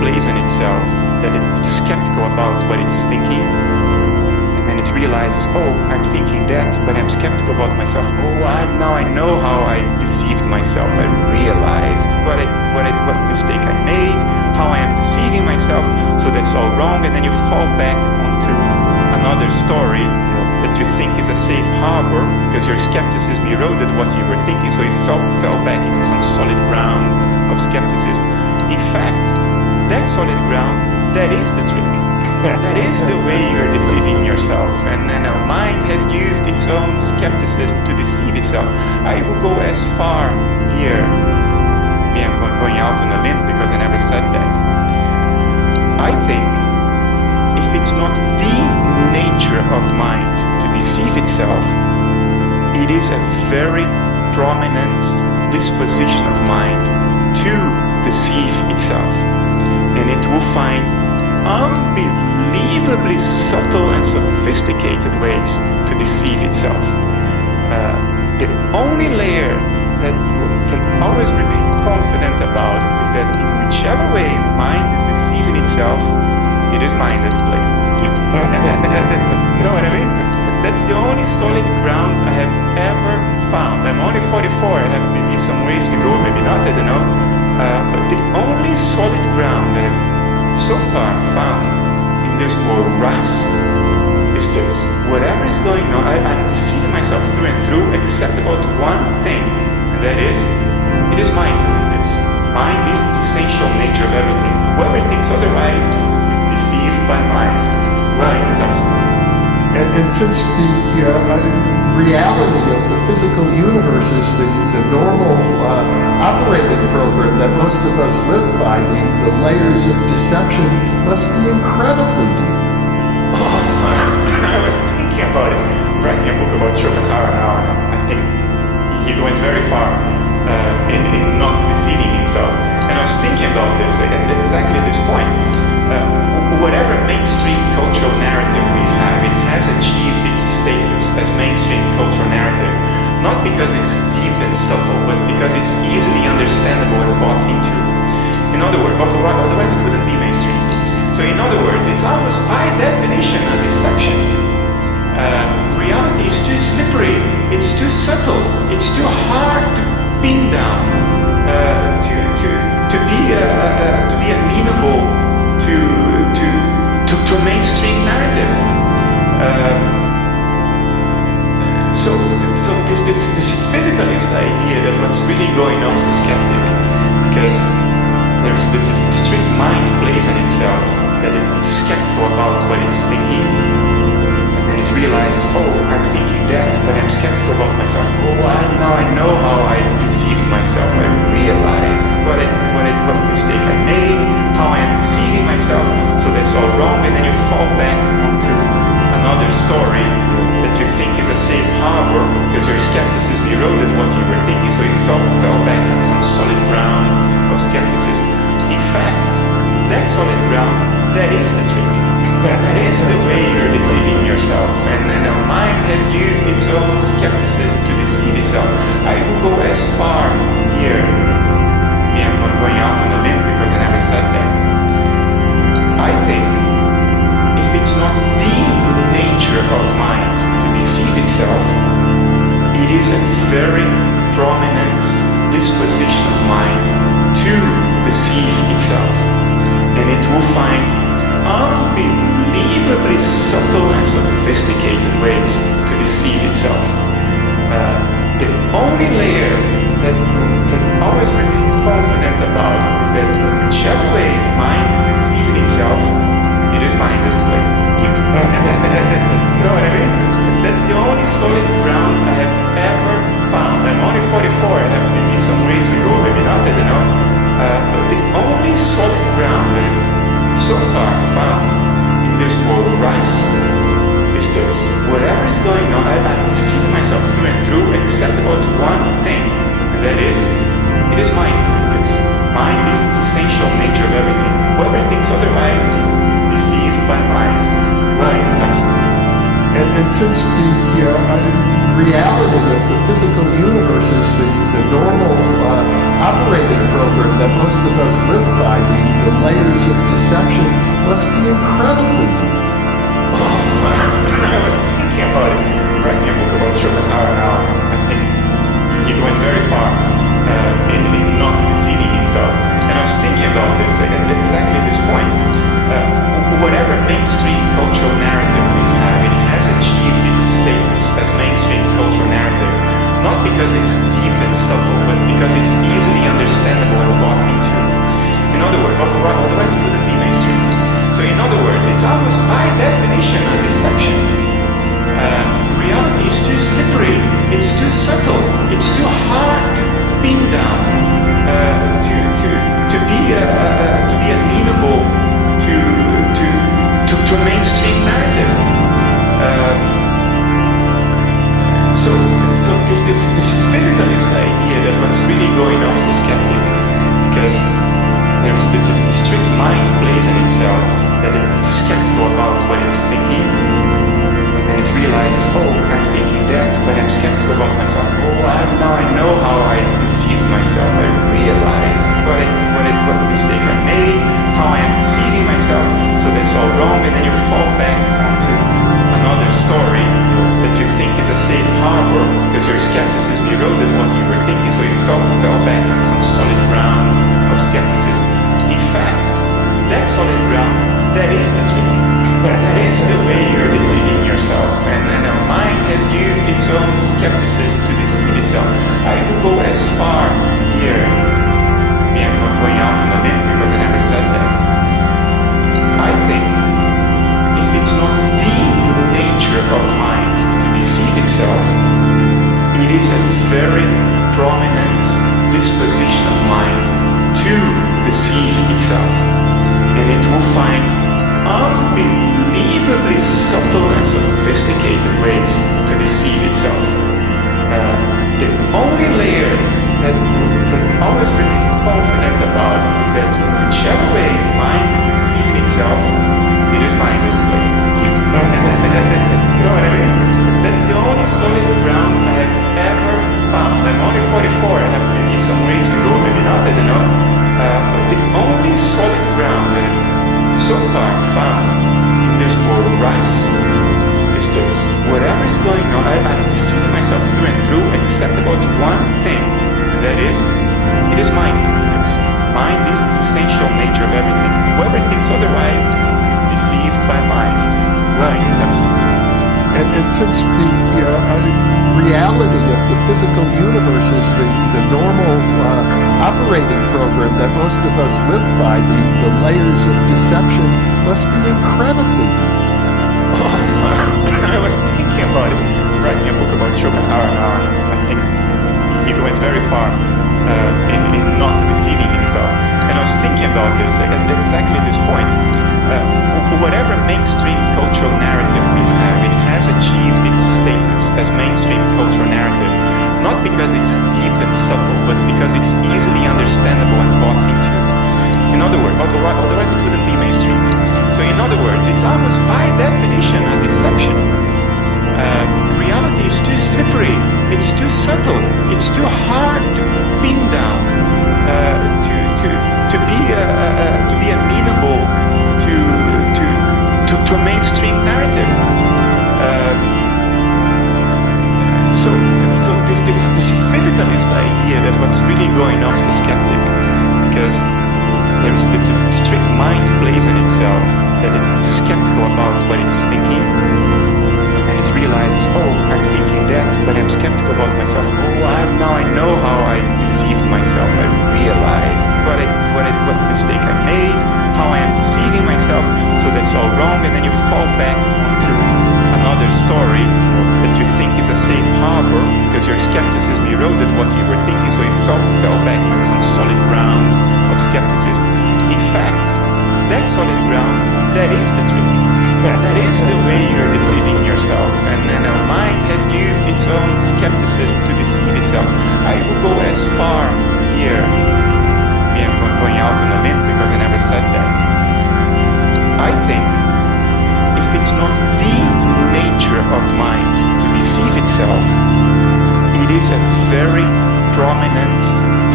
plays on itself, that it's skeptical about what it's thinking, and then it realizes, oh, I'm thinking that, but I'm skeptical about myself. Oh, now I know how I deceived myself. I realized what mistake I made, how I am deceiving myself, so that's all wrong, and then you fall back onto another story that you think is a safe harbor because your skepticism eroded what you were thinking, so you fell back into some solid ground of skepticism. In fact, that solid ground, that is the trick. That is the way you're deceiving yourself, and our mind has used its own skepticism to deceive itself. I will go as far here. Maybe I'm going out on a limb because I never said that. I think if it's not the nature of mind to deceive itself, it is a very prominent disposition of mind to deceive itself, and it will find unbelievably subtle and sophisticated ways to deceive itself. The only layer that can always remain confident about is that in whichever way mind is deceiving itself, it is mind at play. Know what I mean? That's the only solid ground I have ever found. I'm only 44, I have maybe some ways to go, maybe not, I don't know. But the only solid ground that I've so far found in this morass is this. Whatever is going on, I'm deceiving myself through and through, except about one thing, and that is, it is mind doing this. Mind is the essential nature of everything. Whoever thinks otherwise is deceived by mind. Mind is absolute. And since the reality of the physical universe is the normal operating program that most of us live by, the layers of deception must be incredibly deep. I was thinking about it. I'm writing a book about Schopenhauer now, and I think he went very far in not deceiving himself. And I was thinking about this at exactly this point. Whatever mainstream cultural narrative we have, it has achieved its status as mainstream cultural narrative, not because it's deep and subtle, but because it's easily understandable and bought into. In other words, otherwise it wouldn't be mainstream. So in other words, it's almost by definition a deception. Reality is too slippery, it's too subtle, it's too hard to pin down, to be amenable to mainstream narrative. So this physicalist idea that what's really going on is the skeptic, because there's this strict mind plays on itself, that it's skeptical about what it's thinking, and then it realizes, oh, I'm thinking that, but I'm skeptical about myself. Oh, now I know how I deceived myself. I realized what mistake I made, how I am deceiving myself, so that's all wrong, and then you fall back onto another story that you think is a safe harbor because your skepticism eroded what you were thinking, so you fell back into some solid ground of skepticism. In fact, that solid ground, that is the trick. That is the way you're deceiving yourself, and our mind has used its own skepticism to deceive itself. I will go as far here. Yeah, I'm going out on a limb because I never said that. I think if it's not the nature of mind to deceive itself, it is a very prominent disposition of mind to deceive itself, and it will find unbelievably subtle and sophisticated ways to deceive itself. The only layer that can always remain confident about is that whichever way mind is deceiving itself, it is mind at play. Know what I mean? That's the only solid ground I have ever found. I'm only 44, I have maybe some ways to go, maybe not, I don't know. But the only solid ground that I've so far found in this morass is this. Whatever is going on, I'm deceiving myself through and through, except about one thing, and that is, it is mind doing this. Mind is the essential nature of everything. Whoever thinks otherwise is deceived by mind. Mind is absolute. And since the reality of the physical universe is the normal operating program that most of us live by, the layers of deception must be incredibly deep. I was thinking about it, writing a book about Schopenhauer now. I think it went very far in not deceiving himself. And I was thinking about this at exactly this point. Whatever mainstream cultural narrative we have, it has achieved its status as mainstream cultural narrative, not because it's deep and subtle, but because it's easily understandable and bought into. In other words, otherwise it wouldn't be mainstream. So in other words, it's almost by definition a deception. Reality is too slippery, it's too subtle, it's too hard to pin down, to be amenable to mainstream narrative. So this physicalist idea that what's really going on is the skeptic, because there's this strict mind plays in itself that it's skeptical about what it's thinking, and then it realizes, oh, I'm thinking that, but I'm skeptical about myself. Oh, now I know how I deceived myself. I realized what mistake I made, how I am deceiving myself. So that's all wrong, and then you fall back onto another story that you think is a safe harbor because your skepticism eroded what you were thinking, so you fell back into some solid ground of skepticism. In fact, that solid ground, that is the trick. That is the way you're deceiving yourself, and our mind has used its own skepticism to deceive itself. I will go as far here. I'm not going out on a limb because I never said that. I think if it's not the nature of mind to deceive itself, it is a very prominent disposition of mind to deceive itself. And it will find unbelievably subtle and sophisticated ways to deceive itself. The only layer that can always be confident about is that whichever way mind is deceiving itself, it is mind is playing. You know what I mean? That's the only solid ground I have ever found. I'm only 44, I have maybe some ways to go, maybe not, I don't know. But the only solid ground that I've so far found in this morass is this. Whatever is going on, I'm deceiving myself through and through, except about one thing, and that is, it is mind. Mind is the essential nature of everything. Whoever thinks otherwise is deceived by mind. Mind is absolutely. And since the reality of the physical universe is the normal operating program that most of us live by, the layers of deception must be incredibly deep. I was thinking about it. I'm writing a book about Schopenhauer now, and I think he went very far in not deceiving himself. And I was thinking about this at exactly this point. Whatever mainstream cultural narrative we have, it has achieved its status as mainstream cultural narrative, not because it's deep and subtle, but because it's easily understandable and bought into. In other words, otherwise it wouldn't be mainstream. So in other words, it's almost by definition a deception. Reality is too slippery, it's too subtle, it's too hard to pin down, to be amenable to mainstream narrative. So this physicalist idea that what's really going on is the skeptic, because there's this strict mind plays in itself that it's skeptical about what it's thinking, and it realizes, oh, I'm thinking that, but I'm skeptical about myself. Oh, now I know how I deceived myself. I realized what mistake I made, how I am deceiving myself. So that's all wrong, and then you fall back onto another story that you think is a safe harbor because your skepticism eroded what you were thinking. So you fell back into some solid ground of skepticism. In fact, that solid ground, that is the trick. That is the way you're deceiving yourself, and our mind has used its own skepticism to deceive itself. I will go as far here. I'm going out on a limb because I never said that. I think if it's not the nature of mind to deceive itself, it is a very prominent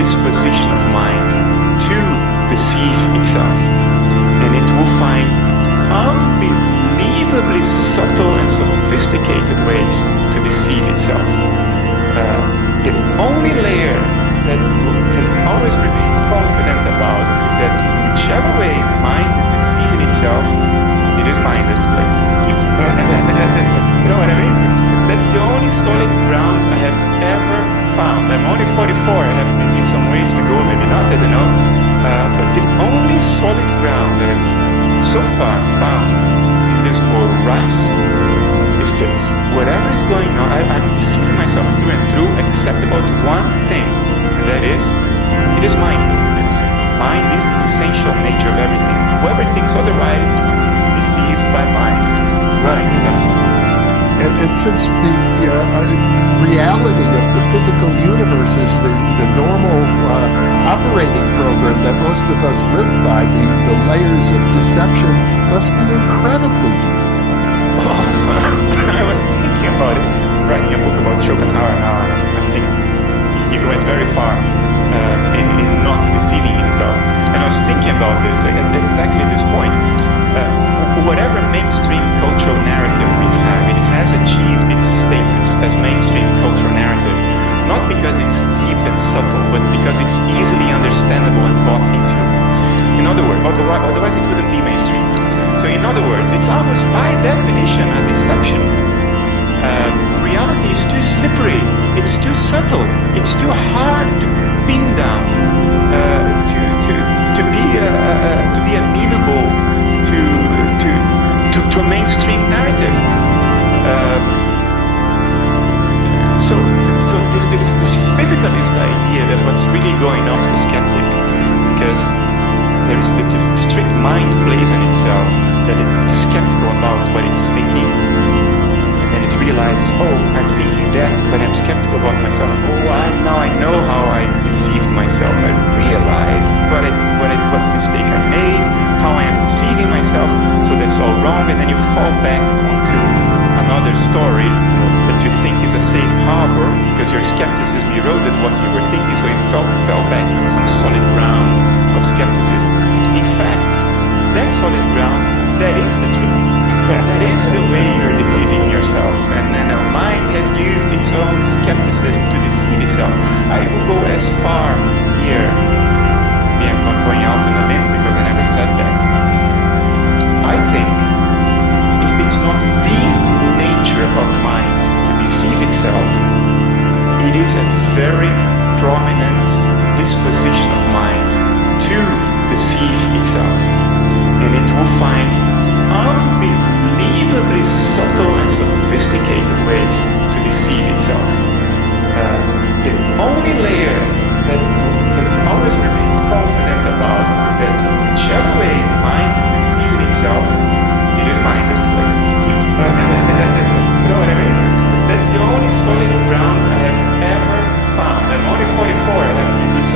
disposition of mind to deceive itself. And it will find unbelievably subtle and sophisticated ways to deceive itself. The only layer that can always remain confident about is that whichever way mind is deceiving itself, it is minded. You know what I mean? That's the only solid ground I have ever found. I'm only 44, I have maybe some ways to go, maybe not, I don't know. But the only solid ground that I've so far found in this morass is this. Whatever is going on, I'm deceiving myself through and through, except about one thing, and that is, it is mind. Mind is the essential nature of everything. Whoever thinks otherwise is deceived by mind. Mind is absolute. And since the reality of the physical universe is the normal operating program that most of us live by, the layers of deception must be incredibly deep. I was thinking about it, writing a book about Schopenhauer now, and I think he went very far in not deceiving himself. And I was thinking about this at exactly this point. Whatever mainstream cultural narrative we have, it has achieved its status as mainstream cultural narrative, not because it's deep and subtle, but because it's easily understandable and bought into. In other words, otherwise it wouldn't be mainstream. So in other words, it's almost by definition a deception. Reality is too slippery, it's too subtle, it's too hard to pin down, to be amenable to a mainstream narrative. So this physicalist idea that what's really going on is the skeptic, because there is this strict mind plays on itself, that it's skeptical about what it's thinking, and then it realizes, oh, I'm thinking that, but I'm skeptical about myself. Oh, now I know how I deceived myself. I realized what mistake I made, how I am deceiving myself, so that's all wrong, and then you fall back onto another story that you think is a safe harbor, because your skepticism eroded what you were thinking, so you fell back into some solid ground of skepticism. In fact, that solid ground, that is the truth. That is the way you're deceiving yourself, and our mind has used its own skepticism to deceive itself. I will go as far here, I'm not going out on a limb because I never said that. I think if it's not the nature of mind to deceive itself, it is a very prominent disposition of mind to deceive itself, and it will find unbelievably subtle and sophisticated ways to deceive itself. The only layer that can always remain confident about is that whichever way mind is deceiving itself, it is minded. You know what I mean? That's the only solid ground I have ever found. I'm only 44, I have maybe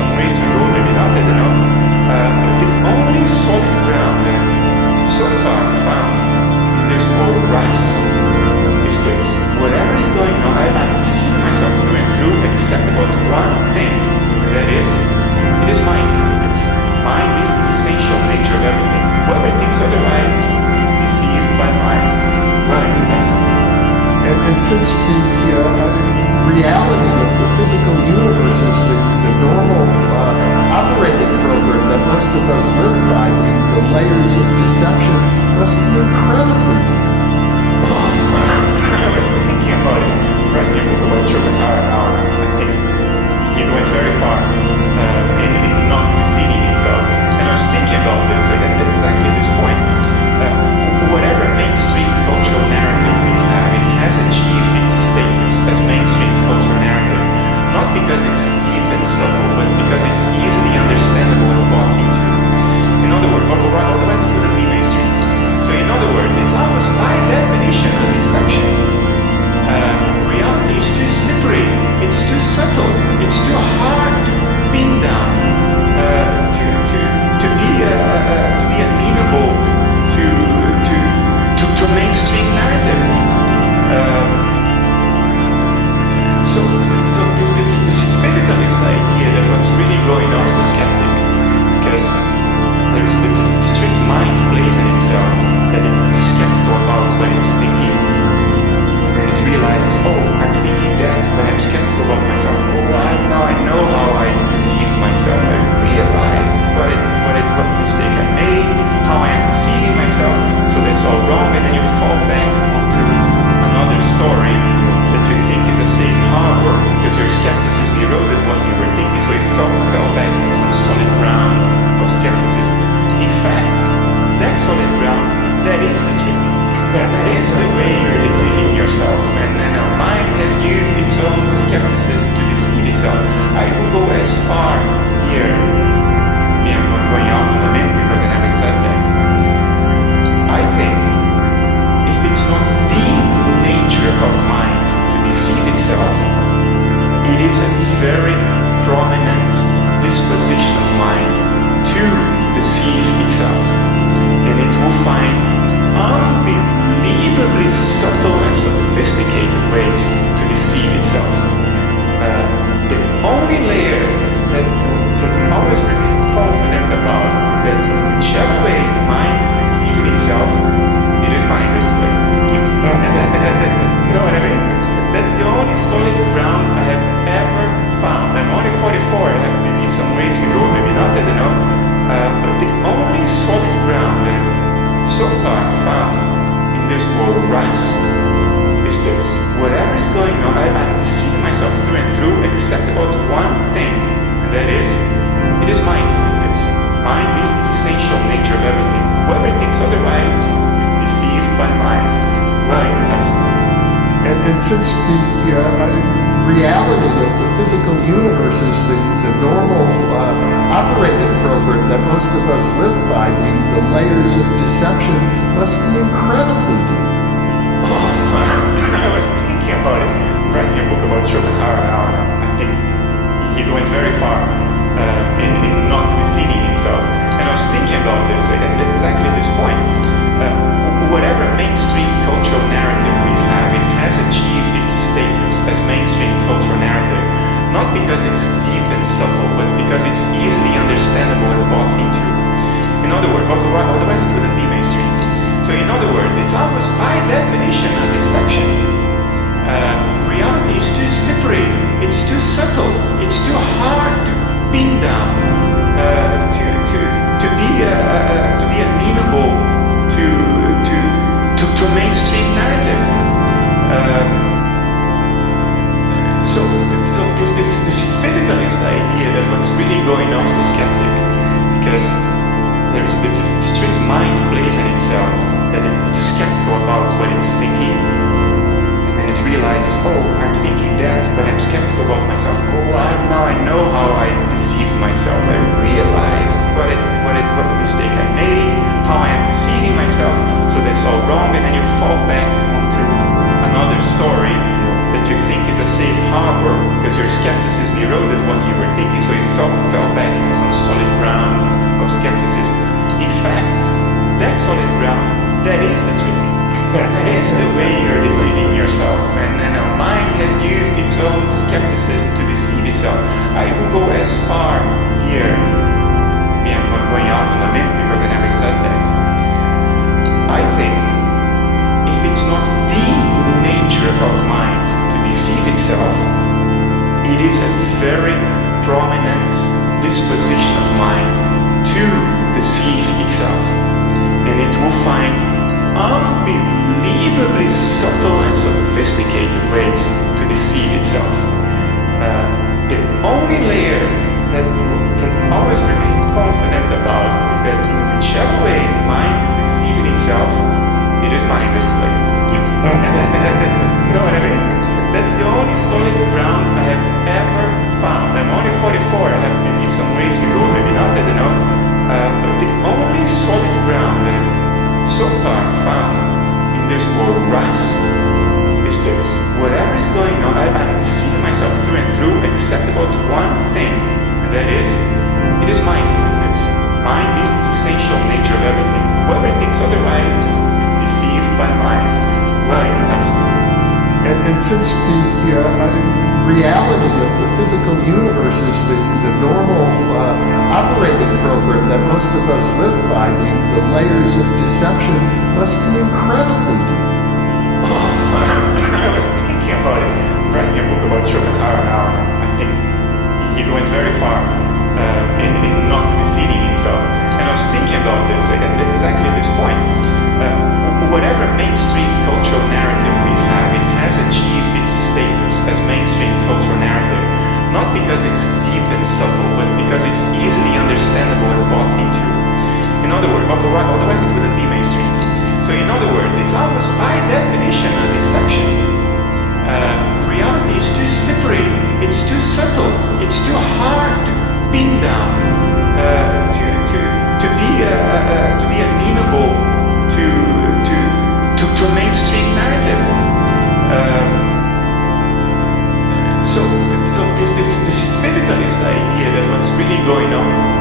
that is, it is mindfulness. Mind is the essential nature of everything. Whoever thinks otherwise is deceived by mind. Mind is absolute. And since the reality of the physical universe is the normal operating program that most of us live by, the layers of deception must be incredibly deep. I was thinking about it. I'm writing a book about Schopenhauer now, and I think he went very far in not deceiving himself. And I was thinking about this at exactly this point. Whatever mainstream cultural narrative we have, it has achieved its status as mainstream cultural narrative, not because it's deep and subtle, but because it's easily understandable and bought into. In other words, otherwise it wouldn't be mainstream. So in other words, it's almost by definition a deception. Reality is too slippery, it's too subtle, it's too hard to pin down, to be amenable to mainstream narrative. So this physicalist idea that what's really going on is the skeptic, because there's this strict mind plays in itself, that it's skeptical about what it's thinking, and then it realizes, oh, I'm thinking that, but I'm skeptical about myself. Oh, now I know how I deceived myself. I realized what mistake I made, how I am deceiving myself, so that's all wrong, and then you fall back onto another story that you think is a safe harbor, because your skepticism eroded what you were thinking, so you fell back into some solid ground of skepticism. In fact, that solid ground, that is the trick. That is the way you're deceiving yourself, and our mind has used its own skepticism to deceive itself. I will go as far here, I'm going out on a limb because I never said that. I think if it's not the nature of mind to deceive itself, it is a very prominent disposition of mind to deceive itself, and it will find unbelievably subtle and sophisticated ways to deceive itself. The only layer that can always remain confident about is that in whichever way mind is deceiving itself, it is mind at play. You know what I mean? That's the only solid ground I have ever found. I'm only 44, I have maybe some ways to go, maybe not, I don't know. But the only solid ground that I've so far found in this morass is this. Whatever is going on, I'm deceiving myself through and through, except about one thing, and that is, it is mindfulness. Mind is the essential nature of everything. Whoever thinks otherwise is deceived by mind. Mind is absolute. And since the reality of the physical universe is the normal operating program that most of us live by, the layers of deception must be incredibly deep. I was thinking about it. I'm writing a book about Schopenhauer now, and I think he went very far in not deceiving himself. And I was thinking about this at exactly this point. Whatever mainstream cultural narrative we have, it has achieved its status as mainstream cultural narrative, not because it's deep and subtle, but because it's easily understandable and bought into. In other words, otherwise it wouldn't be mainstream. So in other words, it's almost by definition a deception. Reality is too slippery, it's too subtle, it's too hard to pin down, to be amenable to mainstream narrative. So this physicalist idea that what's really going on